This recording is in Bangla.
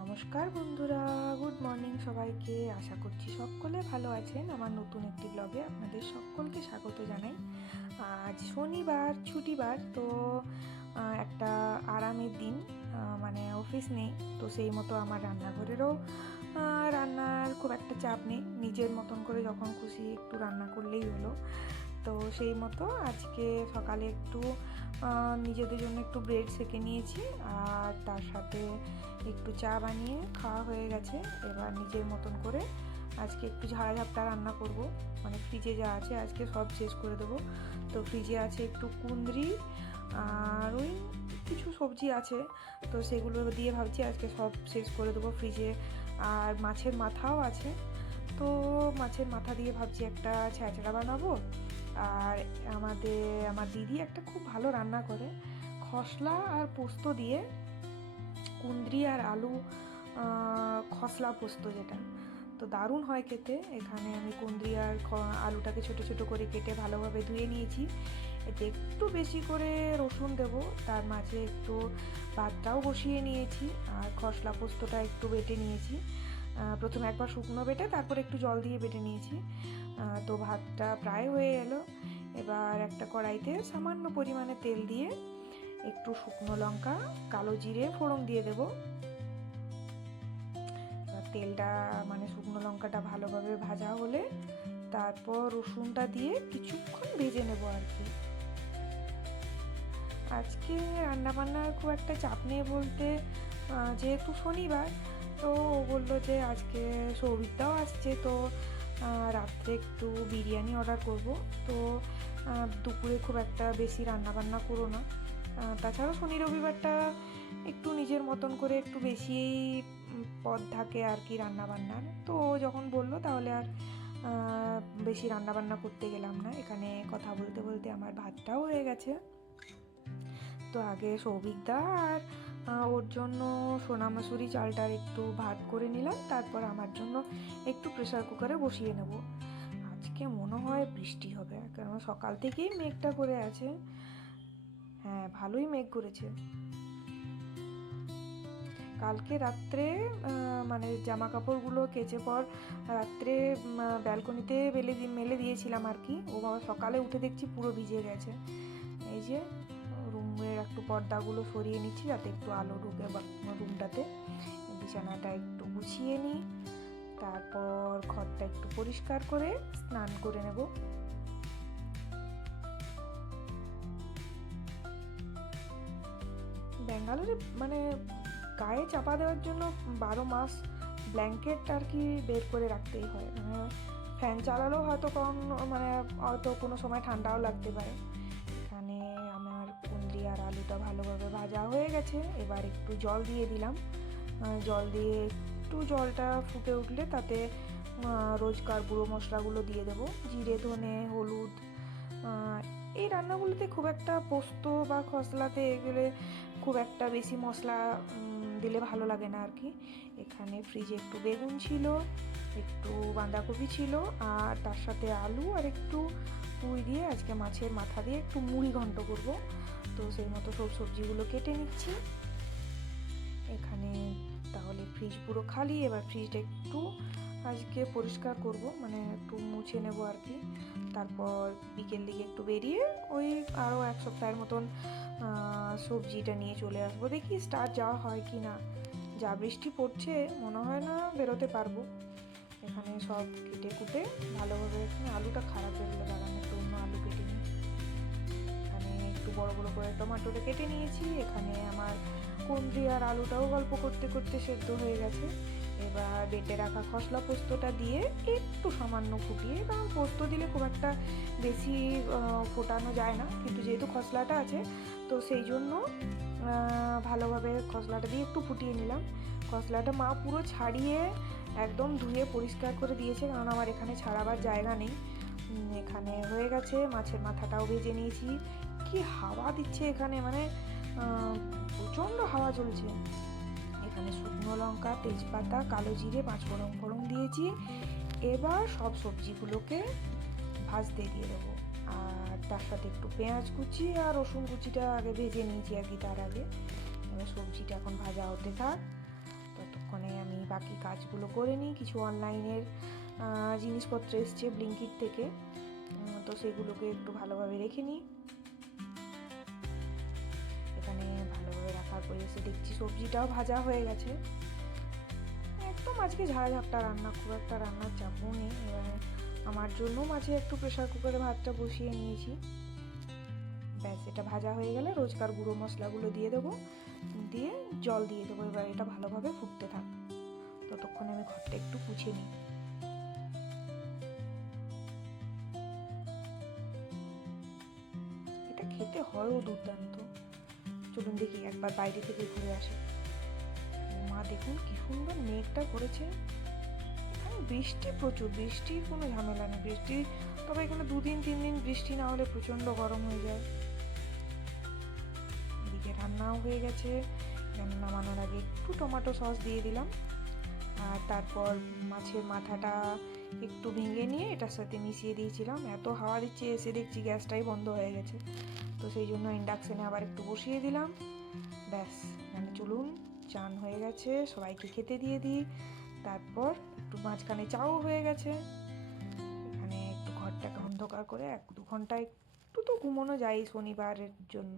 নমস্কার বন্ধুরা, গুড মর্নিং সবাইকে। আশা করছি সকলে ভালো আছেন। আমার নতুন একটি ব্লগে আপনাদের সকলকে স্বাগত জানাই। আজ শনিবার, ছুটিবার, তো একটা আরামের দিন, মানে অফিস নেই, তো সেই মতো আমার রান্নাঘরেরও রান্নার খুব একটা চাপ নেই। নিজের মতন করে যখন খুশি একটু রান্না করলেই হলো। তো সেই মতো আজকে সকালে একটু নিজেদের জন্য একটু ব্রেড সেঁকে নিয়েছি, আর তার সাথে একটু চা বানিয়ে খাওয়া হয়ে গেছে। এবার নিজের মতন করে আজকে একটু ঝাড়া ঝাপটা রান্না করব, মানে ফ্রিজে যা আছে আজকে সব শেষ করে দেবো। তো ফ্রিজে আছে একটু কুঁদরি আর ওই কিছু সবজি আছে, তো সেগুলো দিয়ে ভাবছি আজকে সব শেষ করে দেবো ফ্রিজে। আর মাছের মাথাও আছে, তো মাছের মাথা দিয়ে ভাবছি একটা ছ্যাঁচড়া বানাবো। আর আমার দিদি একটা খুব ভালো রান্না করে, খসলা আর পোস্ত দিয়ে, কুঁদরি আর আলু খসলা পোস্ত, যেটা তো দারুণ হয় খেতে। এখানে আমি কুঁদরি আর আলুটাকে ছোটো ছোটো করে কেটে ভালোভাবে ধুয়ে নিয়েছি। এতে একটু বেশি করে রসুন দেবো, তার মাঝে একটু ভাতটাও বসিয়ে নিয়েছি, আর খসলা পোস্তটা একটু বেটে নিয়েছি। প্রথমে একবার শুকনো বেটে তারপর একটু জল দিয়ে বেটে নিয়েছি। তো ভাতটা প্রায় হয়ে এলো। এবার একটা কড়াইতে সামান্য পরিমাণে তেল দিয়ে একটু শুকনো লঙ্কা, কালো জিরে ফোড়ন দিয়ে দেব। এবার তেলটা মানে শুকনো লঙ্কাটা ভালোভাবে ভাজা হলে তারপর রসুনটা দিয়ে কিছুক্ষণ ভেজে নেব আর কি। আজকে রান্নাবান্নার খুব একটা চাপ নেই বলতে, যেহেতু শনিবার, তো ও বললো যে আজকে সৌভিকদাও আসছে, তো রাত্রে একটু বিরিয়ানি অর্ডার করব। তো দুপুরে খুব একটা বেশি রান্নাবান্না করো না। তাছাড়াও শনি রবিবারটা একটু নিজের মতন করে একটু বেশি পদ থাকে আর কি রান্নাবান্নার। তো ও যখন বললো তাহলে আর বেশি রান্নাবান্না করতে গেলাম না। এখানে কথা বলতে বলতে আমার ভাতটাও হয়ে গেছে। তো আগে সৌভিকদা আর ওর জন্য সোনা মাসুরি চালটার একটু ভাত করে নিলাম, তারপর আমার জন্য একটু প্রেসার কুকারে বসিয়ে নেব। আজকে মনে হয় বৃষ্টি হবে, কারণ সকাল থেকেই মেঘটা করে আছে। হ্যাঁ, ভালোই মেঘ করেছে। কালকে রাত্রে মানে জামা কাপড়গুলো কেচে পর রাত্রে ব্যালকনিতে মেলে দিয়েছিলাম আর কি। ও বাবা, সকালে উঠে দেখছি পুরো ভিজে গেছে। এই যে রুমের একটু পর্দাগুলো সরিয়ে নিচ্ছি যাতে একটু আলো ঢুকে রুমটাতে। বিছানাটা একটু গুছিয়ে নিই, তারপর ঘরটা একটু পরিষ্কার করে স্নান করে নেব। ব্যাঙ্গালোরে মানে গায়ে চাপা দেওয়ার জন্য 12 মাস ব্ল্যাঙ্কেট আর কি বের করে রাখতেই হয়। মানে ফ্যান চালালেও হয়তো হয়তো কোনো সময় ঠান্ডাও লাগতে পারে। এখানে আমার কুঁদরি আর আলুটা ভালোভাবে ভাজা হয়ে গেছে। এবার একটু জল দিয়ে দিলাম। জল দিয়ে একটু জলটা ফুটে উঠলে তাতে রোজকার গুঁড়ো মশলাগুলো দিয়ে দেবো, জিরে, ধনে, হলুদ। এই রান্নাগুলোতে খুব একটা পোস্ত বা খসলাতে এগুলো খুব একটা বেশি মশলা দিলে ভালো লাগে না আর কি। এখানে ফ্রিজে একটু বেগুন ছিল, একটু বাঁধাকপি ছিল, আর তার সাথে আলু আর একটু পুঁই দিয়ে আজকে মাছের মাথা দিয়ে একটু মুড়ি ঘন্ট করব। তো সেই মতো সব সবজিগুলো কেটে নিচ্ছি। এখানে তাহলে ফ্রিজ পুরো খালি। এবার ফ্রিজটা একটু আজকে পরিষ্কার করব, মানে একটু মুছে নেব আর কি। তারপর বিকেল দিকে একটু বেরিয়ে ওই আরও এক সপ্তাহের মতন সবজিটা নিয়ে চলে আসবো। দেখি স্টার্ট যাওয়া হয় কি না। যা বৃষ্টি পড়ছে মনে হয় না বেরোতে পারবো। এখানে সব কেটে কুটে ভালোভাবে, এখানে আলুটা খারাপ বেরোলে দাঁড়ানো, একটু অন্য আলু কেটে নিই। এখানে একটু বড় বড় করে টমেটোটা কেটে নিয়েছি। এখানে আমার কুঁদরি আর আলুটাও গল্প করতে করতে সেদ্ধ হয়ে গেছে। এবার বেটে রাখা খসলা পোস্তটা দিয়ে একটু সামান্য ফুটিয়ে, কারণ পোস্ত দিলে খুব একটা বেশি ফোটানো যায় না, কিন্তু যেহেতু খসলাটা আছে তো সেই জন্য ভালোভাবে খসলাটা দিয়ে একটু ফুটিয়ে নিলাম। খসলাটা মা পুরো ছাড়িয়ে একদম ধুয়ে পরিষ্কার করে দিয়েছে, কারণ আমার এখানে ছাড়াবার জায়গা নেই। এখানে হয়ে গেছে। মাছের মাথাটাও ভেজে নিয়েছি। কি হাওয়া দিচ্ছে এখানে, মানে প্রচণ্ড হাওয়া চলছে। এখানে শুকনো লঙ্কা, তেজপাতা, কালো জিরে, 5 ফোড়ন দিয়েছি। এবার সব সবজিগুলোকে ভাজতে দিয়ে দেবো, আর তার সাথে একটু পেঁয়াজ কুচি আর রসুন কুচিটা আগে ভেজে নিয়েছি আর কি তার আগে। এবার সবজিটা এখন ভাজা হতে থাক। ততক্ষণে আমি বাকি কাজগুলো করে নিই। কিছু অনলাইনের জিনিসপত্র এসছে ব্লিঙ্কিট থেকে, তো সেগুলোকে একটু ভালোভাবে রেখে নিই। এখানে ভালোভাবে রাখার পরে এসে দেখছি সবজিটাও ভাজা হয়ে গেছে। একদম আজকে ঝাড়াঝাপটা রান্না, খুব একটা রান্নার চাপও নেই। এবার আমার জন্য মাঝে একটু প্রেশার কুকারে ভাতটা বসিয়ে নিয়েছি। ব্যাস, এটা ভাজা হয়ে গেলে রোজকার গুঁড়ো মশলাগুলো দিয়ে দেবো, দিয়ে জল দিয়ে দেবো। এবার এটা ভালোভাবে ফুটতে থাক, ততক্ষণে আমি ঘরটা একটু মুছে নিই। এটা খেতে হয়ও দুর্দান্ত। চলুন দেখি, একবার বাইরে থেকে ঘুরে আসি। মা দেখুন কি সুন্দর মেঘটা করেছে। এখানে বৃষ্টি প্রচুর, বৃষ্টির কোনো ঝামেলা নেই। বৃষ্টি, তবে এখানে 2-3 দিন বৃষ্টি না হলে প্রচণ্ড গরম হয়ে যায়। এদিকে রান্নাও হয়ে গেছে। এখানে নামানোর আগে একটু টমেটো সস দিয়ে দিলাম, আর তারপর মাছের মাথাটা একটু ভেঙে নিয়ে এটার সাথে মিশিয়ে দিয়েছিলাম। এত হাওয়া দিচ্ছে, এসে দেখছি গ্যাসটাই বন্ধ হয়ে গেছে, তো সেই জন্য ইন্ডাকশানে আবার একটু বসিয়ে দিলাম। ব্যাস, এখানে চলুন, চান হয়ে গেছে, সবাইকে খেতে দিয়ে দিই। তারপর একটু মাঝখানে চাও হয়ে গেছে। এখানে একটু ঘরটাকে অন্ধকার করে 1-2 ঘন্টা একটু তো ঘুমোনো যায় শনিবারের জন্য।